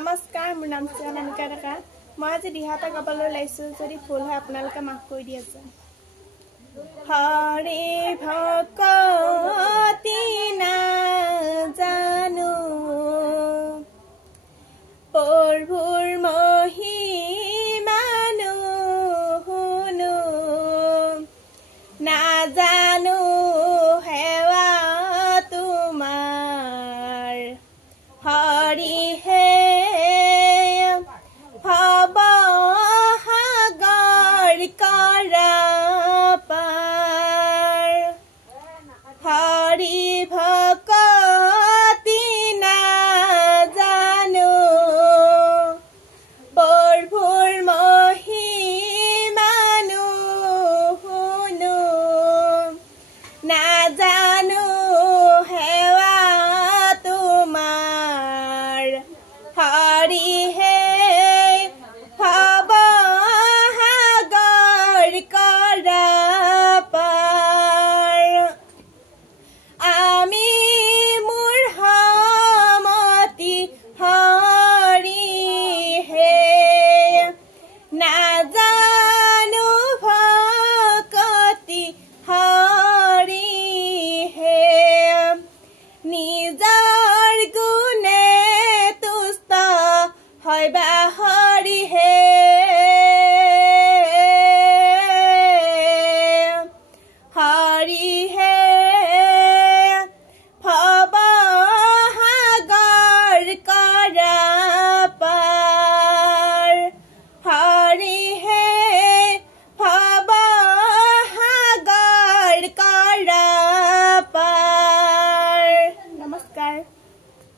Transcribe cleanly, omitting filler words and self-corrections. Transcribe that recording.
নমস্কাৰ মোৰ নাম শ্ৰীমনিকা ডেকা মই আজি দিহা এটা গাবলৈ ওলাইছোঁ যদি ভুল হয় আপোনালোকে মাফ কৰি দি আছে হৰি ভকতি